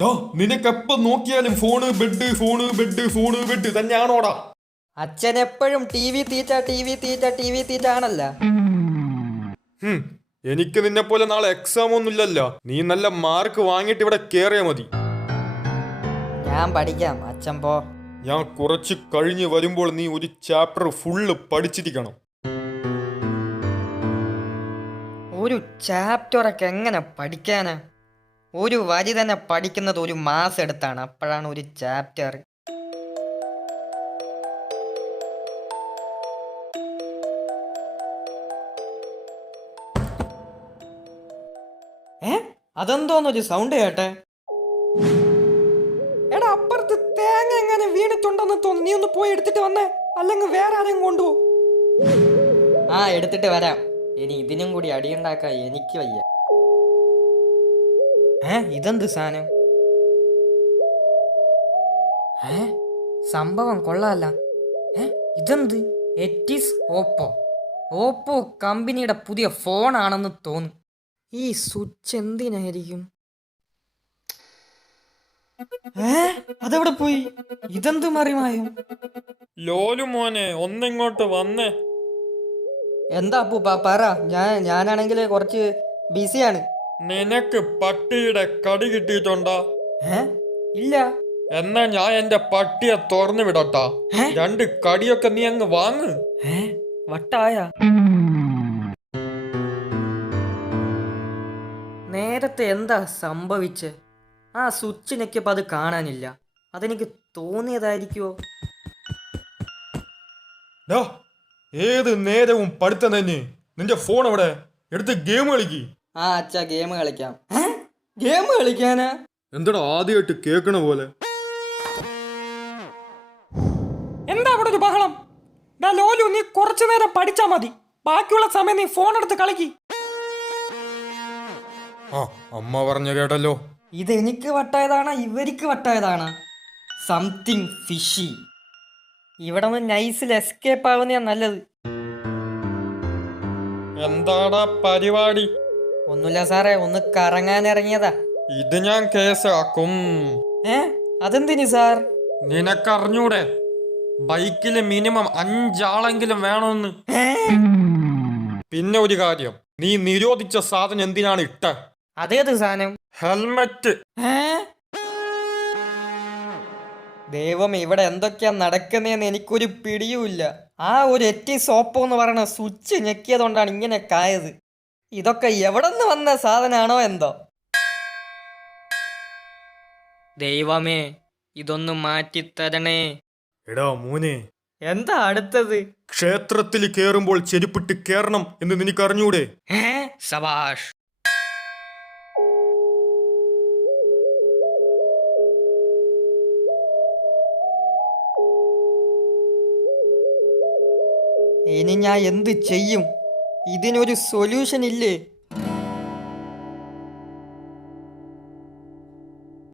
ഡോ നിനക്കെപ്പ നോക്കിയാലും phone bed phone bed phone bed തന്നെയാണോടാ? അച്ഛൻ എപ്പോഴും ടി വി തീറ്റ ടി വി തീറ്റ ടി വി തീറ്റ ആണല്ല. എനിക്ക് നിന്നെ പോലെ നാളെ എക്സാം ഒന്നുമില്ലല്ലോ. നീ നല്ല മാർക്ക് വാങ്ങിയിട്ട് ഇവിടെ കേറിയാ മതി. ഞാൻ പഠിക്കാം, അച്ഛൻ പോ. ഞാൻ കുറച്ച് കഴിഞ്ഞ് വരുമ്പോൾ നീ ഒരു ചാപ്റ്റർ ഫുള്ള് പഠിച്ചിരിക്കണം. ഒരു ചാപ്റ്ററൊക്കെ എങ്ങനെ പഠിക്കാനാ? ഒരു വരി തന്നെ പഠിക്കുന്നത് ഒരു മാസം എടുത്താണ്, അപ്പോഴാണ് ഒരു ചാപ്റ്റർ. അതെന്തോന്നൊരു സൗണ്ട് കേട്ടെ? എടാ, അപ്പുറത്ത് തേങ്ങ എങ്ങനെ വീണിട്ടുണ്ടെന്ന് തോന്നി. നീ ഒന്ന് പോയി എടുത്തിട്ട് വന്നേ, അല്ലെങ്കിൽ വേറെ ആരെയും കൊണ്ടുപോ. ആ, എടുത്തിട്ട് വരാം. ഇനി ഇതിനും കൂടി അടിയുണ്ടാക്കാൻ എനിക്ക് വയ്യ. ഇതെന്ത് സാധനം? സംഭവം കൊള്ളാല്ല. ഇതെന്ത്? എറ്റിസ് ഓപ്പോ. ഓപ്പോ കമ്പനിയുടെ പുതിയ ഫോണാണെന്ന് തോന്നുന്നു. ഈ സ്വിച്ച് എന്തിനായിരിക്കും? അതെവിടെ പോയി? ഇതെന്ത് മറിമായും? ലോലു മോനെ ഒന്നിങ്ങോട്ട് വന്നേ. എന്താ അപ്പൂപ്പ പറ. ഞാനാണെങ്കിൽ കുറച്ച് ബിസിയാണ്. നിനക്ക് പട്ടിയുടെ കടി കിട്ടിയിട്ടുണ്ടോ? ഇല്ല. എന്നാ ഞാൻ എന്റെ പട്ടിയെ തുറന്നു വിടട്ടാ. രണ്ട് കടിയൊക്കെ നീ അങ്ങ് വാങ്ങ്. വട്ടായ. നേരത്തെ എന്താ സംഭവിച്ച്? ആ സ്വിച്ച് ഞെക്കിയപ്പോൾ അത് കാണാനില്ല. അതെനിക്ക് തോന്നിയതായിരിക്കുമോ? ഏത് നേരവും പഠിത്തം തന്നെ. നിന്റെ ഫോൺ എവിടെ? എടുത്ത് ഗെയിം കളിക്ക്. ആ അച്ഛാ, ഗെയിം കളിക്കാം. ഗെയിം കളിക്കാനാ? എന്താടാ ആദ്യമായിട്ട് കേൾക്കണ പോലെ? എന്താ അവിടെ ഒരു ബഹളം? ലോലു, നീ കുറച്ചു നേരം പഠിച്ചാ മതി. ബാക്കിയുള്ള സമയം നീ ഫോൺ എടുത്ത് കളിക്ക്. അമ്മ പറഞ്ഞു കേട്ടല്ലോ. ഇതെനിക്ക് വട്ടായതാണോ ഇവർക്ക് വട്ടായതാണോ? Something fishy. ഇവിടെ നിന്ന് നൈസിൽ എസ്കേപ്പ് ആവുന്നതാ നല്ലത്. എന്താടാ പരിപാടി? ഒന്നുമില്ല സാറേ, ഒന്ന് കറങ്ങാൻ ഇറങ്ങിയതാ. ഇത് ഞാൻ കേസാക്കും. അതെന്തിനു സാർ? നിനക്കറിഞ്ഞൂടെ ബൈക്കില് മിനിമം 5 ആളെങ്കിലും വേണമെന്ന്? പിന്നെ ഒരു കാര്യം, നീ നിരോധിച്ച സാധനം എന്തിനാണ് ഇട്ട? അതേത് സാധനം? ഹെൽമെറ്റ്. ദൈവം, ഇവിടെ എന്തൊക്കെയാ നടക്കുന്നതെന്ന് എനിക്കൊരു പിടിയുമില്ല. ആ ഒരു എറ്റിസ് ഓപ്പോ എന്ന് പറയുന്ന സ്വിച്ച് ഞെക്കിയതുകൊണ്ടാണ് ഇങ്ങനെ കായത്. ഇതൊക്കെ എവിടെ നിന്ന് വന്ന സാധനമാണോ എന്തോ? ദൈവമേ, ഇതൊന്ന് മാറ്റിത്തരണേ. എടാ മോനെ, എന്താ അടുത്തത്? ക്ഷേത്രത്തിൽ കേറുമ്പോൾ ചെരുപ്പിട്ട് കേറണം എന്ന് നിനക്കറിഞ്ഞൂടെ? സബാഷ്. ഇനി ഞാൻ എന്ത് ചെയ്യും? ഇതിനൊരു സൊല്യൂഷൻ ഇല്ലേ?